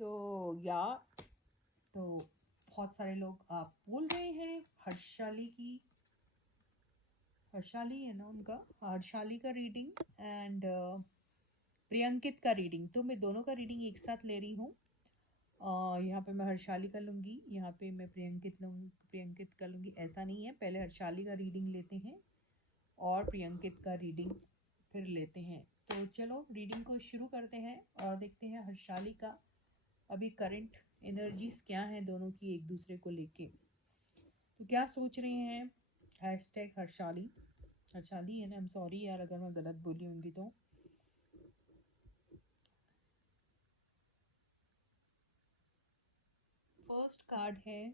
सो या तो बहुत सारे लोग आप बोल रहे हैं हर्षाली है ना उनका, हर्षाली का रीडिंग एंड प्रियंकित का रीडिंग। तो मैं दोनों का रीडिंग एक साथ ले रही हूँ। यहाँ पे मैं हर्षाली का लूँगी, यहाँ पे मैं प्रियंकित का लूँगी। ऐसा नहीं है, पहले हर्षाली का रीडिंग लेते हैं और प्रियंकित का रीडिंग फिर लेते हैं। तो चलो रीडिंग को शुरू करते हैं और देखते हैं हर्षाली का अभी करंट एनर्जीज क्या हैं दोनों की एक दूसरे को लेके। तो क्या सोच रहे हैं। हैशटैग हर्षाली है ना। आई एम सॉरी यार अगर मैं गलत बोली होंगी तो। फर्स्ट कार्ड है,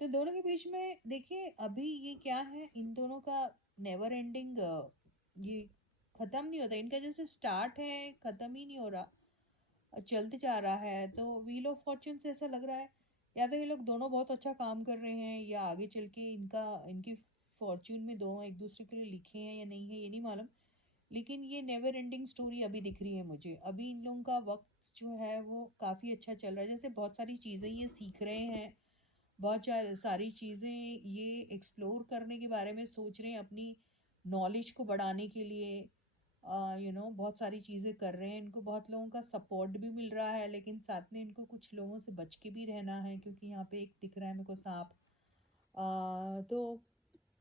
तो दोनों के बीच में देखिए अभी ये क्या है, इन दोनों का नेवर एंडिंग, ये ख़त्म नहीं होता इनका। जैसे स्टार्ट है ख़त्म ही नहीं हो रहा, चलते जा रहा है। तो व्हील ऑफ फॉर्च्यून से ऐसा लग रहा है या तो ये लोग दोनों बहुत अच्छा काम कर रहे हैं या आगे चल के इनकी फॉर्च्यून में दोनों एक दूसरे के लिए लिखे हैं या नहीं है, ये नहीं मालूम। लेकिन ये नेवर एंडिंग स्टोरी अभी दिख रही है मुझे। अभी इन लोगों का वक्त जो है वो काफ़ी अच्छा चल रहा है। जैसे बहुत सारी चीज़ें ये सीख रहे हैं, बहुत सारी चीज़ें ये एक्सप्लोर करने के बारे में सोच रहे हैं, अपनी नॉलेज को बढ़ाने के लिए। बहुत सारी चीज़ें कर रहे हैं। इनको बहुत लोगों का सपोर्ट भी मिल रहा है, लेकिन साथ में इनको कुछ लोगों से बच के भी रहना है, क्योंकि यहाँ पे एक दिख रहा है मेरे को सांप। तो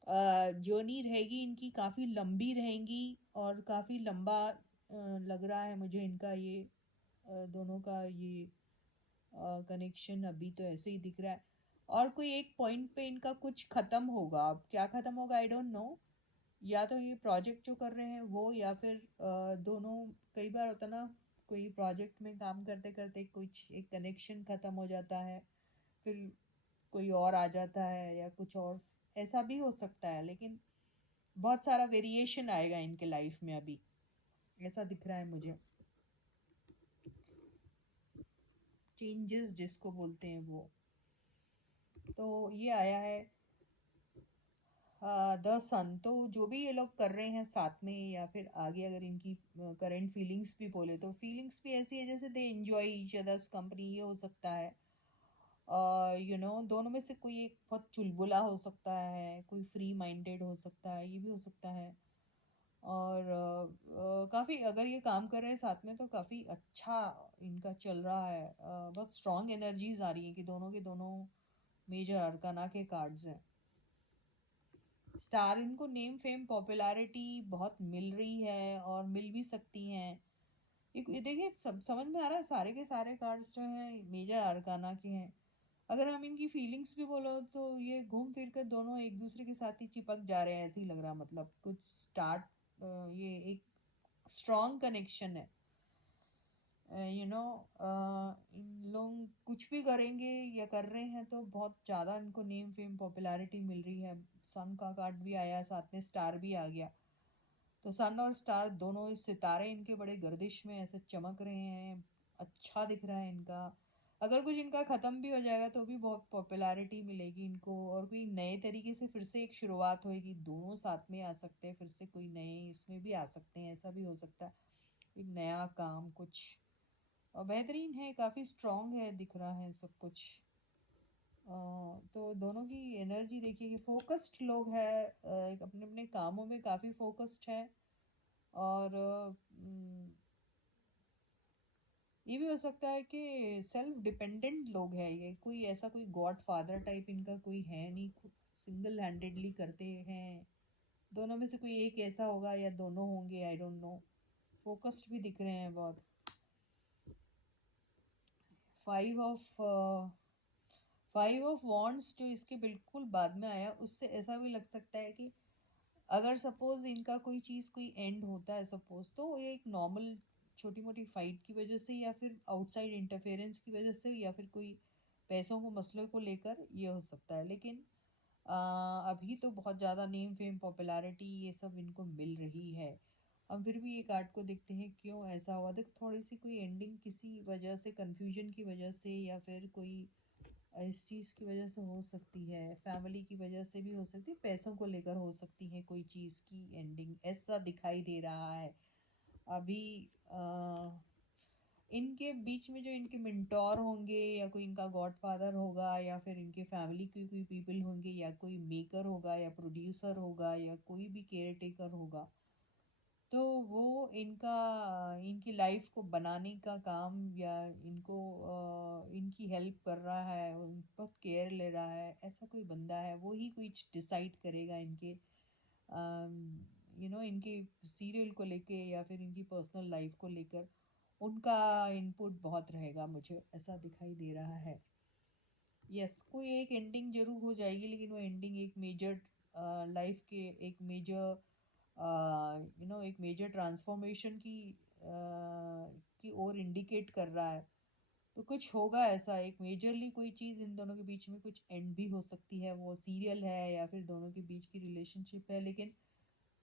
जर्नी रहेगी इनकी, काफ़ी लंबी रहेंगी और काफ़ी लंबा लग रहा है मुझे इनका ये दोनों का ये कनेक्शन अभी तो ऐसे ही दिख रहा है। और कोई एक पॉइंट पे इनका कुछ ख़त्म होगा। अब क्या ख़त्म होगा आई डोंट नो। या तो ये प्रोजेक्ट जो कर रहे हैं वो, या फिर दोनों। कई बार होता ना, कोई प्रोजेक्ट में काम करते करते कुछ एक कनेक्शन ख़त्म हो जाता है, फिर कोई और आ जाता है या कुछ और ऐसा भी हो सकता है। लेकिन बहुत सारा वेरिएशन आएगा इनके लाइफ में अभी, ऐसा दिख रहा है मुझे। चेंजेस जिसको बोलते हैं वो। तो ये आया है द सन। तो जो भी ये लोग कर रहे हैं साथ में या फिर आगे, अगर इनकी करंट फीलिंग्स भी बोले तो फीलिंग्स भी ऐसी है जैसे they enjoy each others company, ये हो सकता है। दोनों में से कोई एक बहुत चुलबुला हो सकता है, कोई फ्री माइंडेड हो सकता है, ये भी हो सकता है। और काफ़ी अगर ये काम कर रहे हैं साथ में तो काफ़ी अच्छा इनका चल रहा है। बहुत स्ट्रॉन्ग एनर्जीज आ रही है कि दोनों के दोनों मेजर अरकाना के कार्ड्स हैं। स्टार, इनको नेम फेम पॉपुलैरिटी बहुत मिल रही है और मिल भी सकती हैं। ये देखिए सब समझ में आ रहा है, सारे के सारे कार्ड्स जो हैं मेजर अरकाना के हैं। अगर हम इनकी फीलिंग्स भी बोलो तो ये घूम फिर कर दोनों एक दूसरे के साथ ही चिपक जा रहे हैं, ऐसे ही लग रहा। मतलब कुछ स्टार्ट, ये एक स्ट्रॉन्ग कनेक्शन है। इन लोग कुछ भी करेंगे या कर रहे हैं तो बहुत ज़्यादा इनको नेम फेम पॉपुलैरिटी मिल रही है। सन का कार्ड भी आया, साथ में स्टार भी आ गया। तो सन और स्टार दोनों सितारे इनके बड़े गर्दिश में ऐसे चमक रहे हैं, अच्छा दिख रहा है इनका। अगर कुछ इनका ख़त्म भी हो जाएगा तो भी बहुत पॉपुलैरिटी मिलेगी इनको, और कोई नए तरीके से फिर से एक शुरुआत होएगी। दोनों साथ में आ सकते हैं, फिर से कोई नए इसमें भी आ सकते हैं, ऐसा भी हो सकता है। एक नया काम कुछ और बेहतरीन है, काफ़ी स्ट्रॉन्ग है, दिख रहा है सब कुछ। तो दोनों की एनर्जी देखिए कि फोकस्ड लोग हैं, अपने अपने कामों में काफ़ी फोकस्ड है। और ये भी हो सकता है कि सेल्फ डिपेंडेंट लोग हैं ये। कोई ऐसा कोई गॉड फादर टाइप इनका कोई है नहीं, सिंगल हैंडेडली करते हैं। दोनों में से कोई एक ऐसा होगा या दोनों होंगे, आई डोंट नो। फोकस्ड भी दिख रहे हैं बहुत। Five of five of wands जो इसके बिल्कुल बाद में आया, उससे ऐसा भी लग सकता है कि अगर सपोज इनका कोई चीज़ कोई एंड होता है सपोज, तो ये एक नॉर्मल छोटी मोटी फाइट की वजह से या फिर आउटसाइड इंटरफेरेंस की वजह से या फिर कोई पैसों को मसलों को लेकर ये हो सकता है। लेकिन अभी तो बहुत ज़्यादा नेम फेम पॉपुलैरिटी ये सब इनको मिल रही है। हम फिर भी ये कार्ड को देखते हैं क्यों ऐसा हुआ। देखो थोड़ी सी कोई एंडिंग किसी वजह से, कन्फ्यूजन की वजह से या फिर कोई इस चीज़ की वजह से हो सकती है, फैमिली की वजह से भी हो सकती है, पैसों को लेकर हो सकती है कोई चीज़ की एंडिंग, ऐसा दिखाई दे रहा है अभी। इन ये बीच में जो इनके मेंटोर होंगे या कोई इनका गॉडफादर होगा या फिर इनके फैमिली के कोई पीपल होंगे या कोई मेकर होगा या प्रोड्यूसर होगा या कोई भी केयर टेकर होगा, तो वो इनकी लाइफ को बनाने का काम या इनकी हेल्प कर रहा है, उन बहुत केयर ले रहा है, ऐसा कोई बंदा है, वो ही कुछ डिसाइड करेगा इनके इनके सीरियल को लेके या फिर इनकी पर्सनल लाइफ को लेकर। उनका इनपुट बहुत रहेगा, मुझे ऐसा दिखाई दे रहा है। यस, कोई एक एंडिंग जरूर हो जाएगी, लेकिन वो एंडिंग एक मेजर लाइफ के एक मेजर एक मेजर ट्रांसफॉर्मेशन की ओर इंडिकेट कर रहा है। तो कुछ होगा ऐसा, एक मेजरली कोई चीज़ इन दोनों के बीच में कुछ एंड भी हो सकती है, वो सीरियल है या फिर दोनों के बीच की रिलेशनशिप है, लेकिन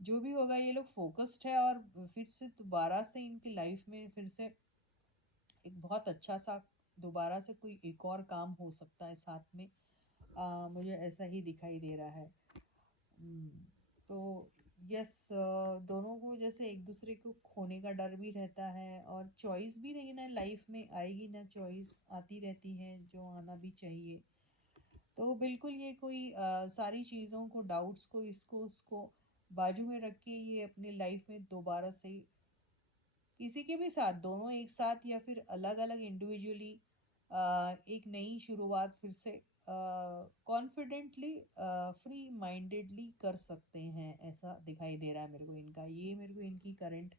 जो भी होगा ये लोग फोकस्ड है और फिर से दोबारा से इनकी लाइफ में फिर से एक बहुत अच्छा सा दोबारा से कोई एक और काम हो सकता है साथ में। मुझे ऐसा ही दिखाई दे रहा है। तो यस, दोनों को जैसे एक दूसरे को खोने का डर भी रहता है और चॉइस भी नहीं ना, लाइफ में आएगी ना, चॉइस आती रहती है जो आना भी चाहिए। तो बिल्कुल ये कोई सारी चीज़ों को, डाउट्स को, इसको उसको बाजू में रख के ये अपनी लाइफ में दोबारा से किसी के भी साथ, दोनों एक साथ या फिर अलग अलग इंडिविजुअली एक नई शुरुआत फिर से कॉन्फिडेंटली फ्री माइंडेडली कर सकते हैं, ऐसा दिखाई दे रहा है मेरे को इनका। ये मेरे को इनकी करंट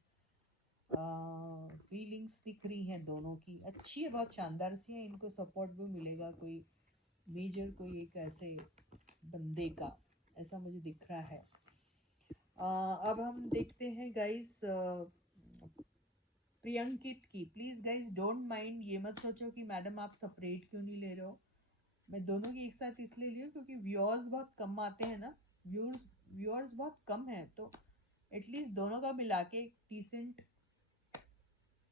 फीलिंग्स दिख रही हैं दोनों की, अच्छी है, बहुत शानदार सी है। इनको सपोर्ट भी मिलेगा कोई मेजर, कोई एक ऐसे बंदे का, ऐसा मुझे दिख रहा है। अब हम देखते हैं गाइस प्रियंकित की। प्लीज़ गाइज डोंट माइंड, ये मत सोचो कि मैडम आप सेपरेट क्यों नहीं ले रहे हो। मैं दोनों की एक साथ इसलिए ली हूँ क्योंकि व्यूअर्स बहुत कम आते हैं ना, व्यूअर्स बहुत कम है, तो एटलीस्ट दोनों का मिला के एक डिसेंट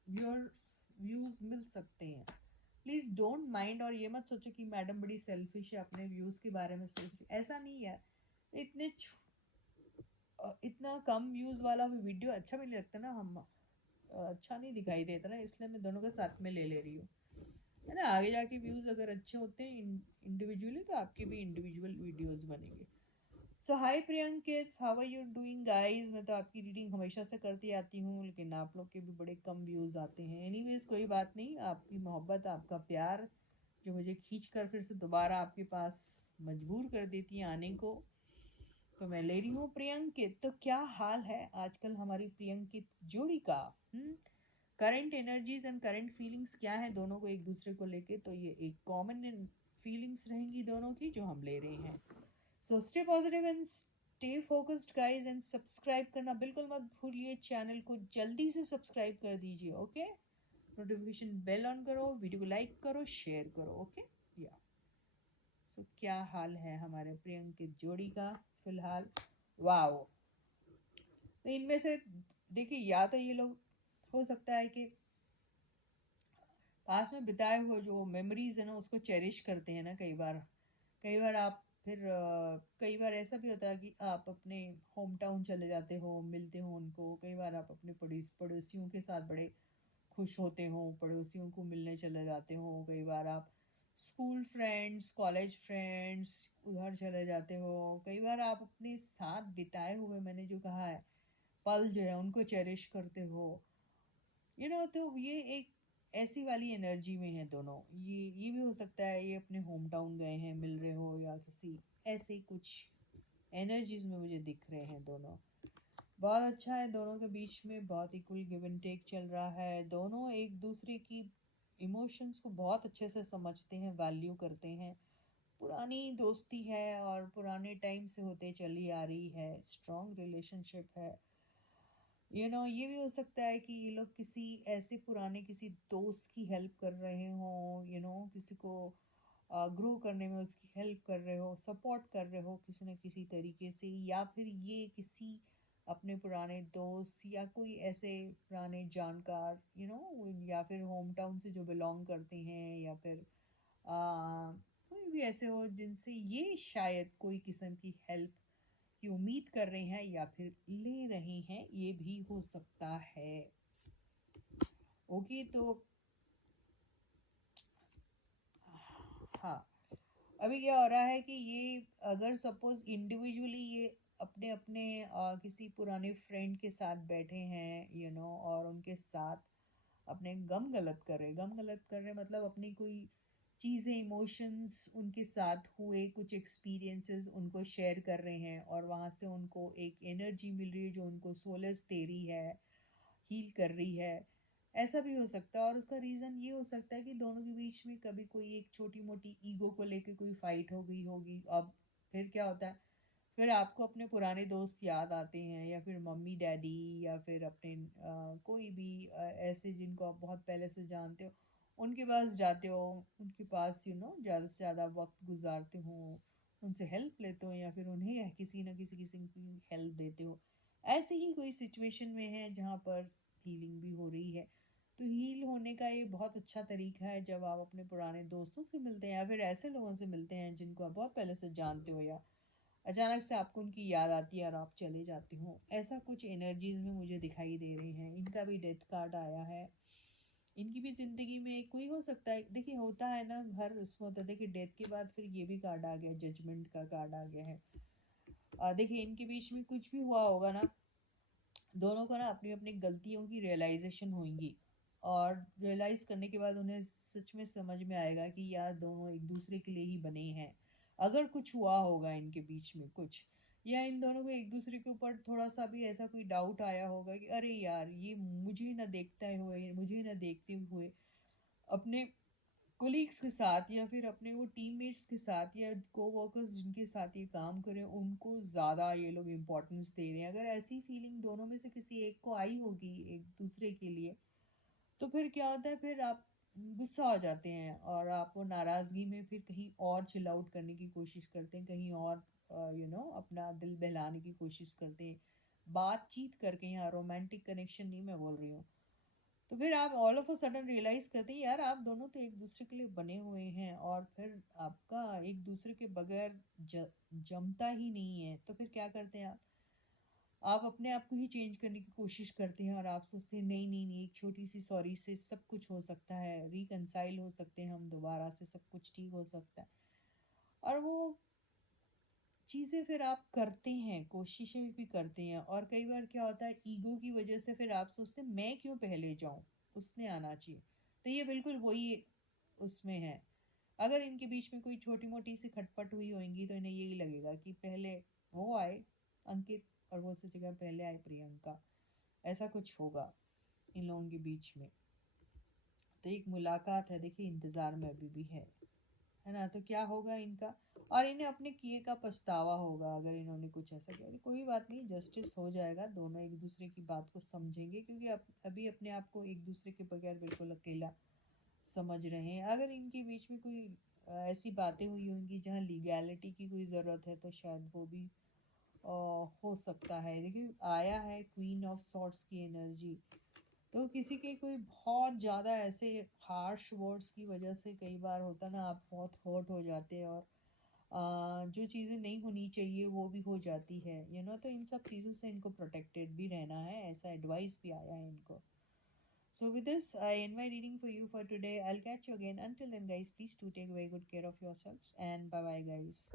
व्यूज़ मिल सकते हैं। प्लीज़ डोंट माइंड, और ये मत सोचो कि मैडम बड़ी सेल्फिश है, अपने व्यूज़ के बारे में सोच, ऐसा नहीं है। इतना कम व्यूज़ वाला भी वीडियो अच्छा भी नहीं लगता ना, हम अच्छा नहीं दिखाई देता ना, इसलिए मैं दोनों के साथ में ले रही हूँ, है ना। आगे जाके व्यूज़ अगर अच्छे होते हैं इंडिविजुअली, तो आपके भी इंडिविजुअल वीडियोस बनेंगे। So hi Priyankit, how are you doing guys. मैं तो आपकी रीडिंग हमेशा से करती आती हूँ, लेकिन आप लोग के भी बड़े कम व्यूज़ आते हैं। एनीवेज कोई बात नहीं, आपकी मोहब्बत, आपका प्यार जो मुझे खींच कर फिर से दोबारा आपके पास मजबूर कर देती है आने को, तो मैं ले रही हूँ प्रियंकित। तो क्या हाल है आजकल हमारी प्रियंकित जोड़ी का? Current energies and current feelings क्या है दोनों को एक दूसरे को लेके? तो ये एक कॉमन फीलिंग्स रहेंगी दोनों की जो हम ले रहे हैं। So stay positive and stay focused guys, and subscribe करना बिल्कुल मत भूलिए, चैनल को जल्दी से सब्सक्राइब कर दीजिए, ओके। नोटिफिकेशन बेल ऑन करो, वीडियो को लाइक करो, शेयर करो, ओके या। सो क्या हाल है हमारे प्रियंकित जोड़ी का फिलहाल? वाओ, तो इनमें से देखिए, या तो ये लोग हो सकता है कि पास में बिताए हुए जो मेमोरीज है ना उसको चेरिश करते हैं ना, कई बार आप फिर कई बार ऐसा भी होता है कि आप अपने होम टाउन चले जाते हो, मिलते हो उनको, कई बार आप अपने पड़ोसियों के साथ बड़े खुश होते हो, पड़ोसियों को मिलने चले जाते हो, कई बार आप स्कूल फ्रेंड्स, कॉलेज फ्रेंड्स उधर चले जाते हो, कई बार आप अपने साथ बिताए हुए, मैंने जो कहा है, पल जो है उनको चेरिश करते हो, तो ये एक ऐसी वाली एनर्जी में है दोनों। ये भी हो सकता है ये अपने होम टाउन गए हैं, मिल रहे हो, या किसी ऐसे कुछ एनर्जीज में मुझे दिख रहे हैं दोनों। बहुत अच्छा है, दोनों के बीच में बहुत इक्वल गिव एंड टेक चल रहा है। दोनों एक दूसरे की इमोशंस को बहुत अच्छे से समझते हैं, वैल्यू करते हैं। पुरानी दोस्ती है और पुराने टाइम से होते चली आ रही है, स्ट्रॉन्ग रिलेशनशिप है। ये भी हो सकता है कि ये लोग किसी ऐसे पुराने किसी दोस्त की हेल्प कर रहे हों, किसी को ग्रो करने में उसकी हेल्प कर रहे हो, सपोर्ट कर रहे हो किसी न किसी तरीके से, या फिर ये किसी अपने पुराने दोस्त या कोई ऐसे पुराने जानकार, या फिर होम टाउन से जो बिलोंग करते हैं, या फिर कोई भी ऐसे हो जिनसे ये शायद कोई किस्म की हेल्प की उम्मीद कर रहे हैं या फिर ले रहे हैं, ये भी हो सकता है। ओके, तो हाँ, अभी क्या हो रहा है कि ये अगर सपोज इंडिविजुअली ये अपने अपने किसी पुराने फ्रेंड के साथ बैठे हैं और उनके साथ अपने गम गलत कर रहे मतलब अपनी कोई चीज़ें इमोशंस उनके साथ हुए कुछ एक्सपीरियंसेस उनको शेयर कर रहे हैं और वहाँ से उनको एक एनर्जी मिल रही है जो उनको सोलस दे रही है, हील कर रही है। ऐसा भी हो सकता है और उसका रीज़न ये हो सकता है कि दोनों के बीच में कभी कोई एक छोटी मोटी ईगो को लेके कोई फाइट हो गई होगी। अब फिर क्या होता है, फिर आपको अपने पुराने दोस्त याद आते हैं या फिर मम्मी डैडी या फिर अपने कोई भी ऐसे जिनको आप बहुत पहले से जानते हो उनके पास जाते हो, उनके पास ज़्यादा से ज़्यादा वक्त गुजारते हो, उनसे हेल्प लेते हो या फिर उन्हें किसी न किसी किस्म की हेल्प देते हो। ऐसे ही कोई सिचुएशन में है जहाँ पर हीलिंग भी हो रही है। तो हील होने का ये बहुत अच्छा तरीका है जब आप अपने पुराने दोस्तों से मिलते हैं या फिर ऐसे लोगों से मिलते हैं जिनको आप बहुत पहले से जानते हो या अचानक से आपको उनकी याद आती है और आप चले जाते हो। ऐसा कुछ एनर्जीज में मुझे दिखाई दे रही हैं। इनका भी डेथ कार्ड आया है। इनकी भी ज़िंदगी में कोई हो सकता है, देखिए होता है ना, हर उसमें होता है। देखिए डेथ के बाद फिर ये भी कार्ड आ गया, जजमेंट का कार्ड आ गया है। देखिए इनके बीच में कुछ भी हुआ होगा ना, दोनों को ना अपनी अपनी गलतियों की रियलाइजेशन होगी और रियलाइज करने के बाद उन्हें सच में समझ में आएगा कि यार दोनों एक दूसरे के लिए ही बने हैं। अगर कुछ हुआ होगा इनके बीच में कुछ, या इन दोनों को एक दूसरे के ऊपर थोड़ा सा भी ऐसा कोई डाउट आया होगा कि अरे यार ये मुझे ना देखते हुए, मुझे ना देखते हुए अपने कोलीग्स के साथ या फिर अपने वो टीममेट्स के साथ या कोवर्कर्स जिनके साथ ये काम करें उनको ज़्यादा ये लोग इम्पोर्टेंस दे रहे हैं। अगर ऐसी फीलिंग दोनों में से किसी एक को आई होगी एक दूसरे के लिए, तो फिर क्या होता है, फिर आप गुस्सा हो जाते हैं और आप वो नाराज़गी में फिर कहीं और चिल आउट करने की कोशिश करते हैं, कहीं और अपना दिल बहलाने की कोशिश करते हैं बातचीत करके। यहाँ रोमांटिक कनेक्शन नहीं मैं बोल रही हूँ। तो फिर आप all of a sudden realise करते हैं यार आप दोनों तो एक दूसरे के लिए बने हुए हैं और फिर आपका एक दूसरे के बगैर जमता ही नहीं है। तो फिर क्या करते हैं आप अपने आप को ही चेंज करने की कोशिश करते हैं और आप सोचते हैं नहीं नहीं नहीं, एक छोटी सी सॉरी से सब कुछ हो सकता है, रिकनसाइल हो सकते हैं हम दोबारा से, सब कुछ ठीक हो सकता है। और वो चीज़ें फिर आप करते हैं, कोशिशें भी करते हैं और कई बार क्या होता है ईगो की वजह से फिर आप सोचते हैं मैं क्यों पहले जाऊं, उसने आना चाहिए। तो ये बिल्कुल वही उसमें है। अगर इनके बीच में कोई छोटी मोटी सी खटपट हुई होगी तो इन्हें यही लगेगा कि पहले वो आए अंकित और वो सोचेगा पहले आए प्रियंका। ऐसा कुछ होगा इन लोगों के बीच में। तो एक मुलाकात है, देखिए इंतज़ार में अभी भी है ना। तो क्या होगा इनका, और इन्हें अपने किए का पछतावा होगा अगर इन्होंने कुछ ऐसा किया। कोई बात नहीं, जस्टिस हो जाएगा, दोनों एक दूसरे की बात को समझेंगे क्योंकि अभी अपने आप को एक दूसरे के बगैर बिल्कुल अकेला समझ रहे हैं। अगर इनके बीच में कोई ऐसी बातें हुई होंगी जहाँ लीगैलिटी की कोई ज़रूरत है तो शायद वो भी हो सकता है। देखिए आया है क्वीन ऑफ सॉर्ट्स की एनर्जी। तो किसी के कोई बहुत ज़्यादा ऐसे हार्श वर्ड्स की वजह से कई बार होता ना, आप बहुत हर्ट हो जाते हैं और जो चीज़ें नहीं होनी चाहिए वो भी हो जाती है तो इन सब चीज़ों से इनको प्रोटेक्टेड भी रहना है, ऐसा एडवाइस भी आया है इनको। So with this, I end my reading for you for today. I'll catch you again. Until then, guys, please do take very good care of yourselves and bye bye, guys.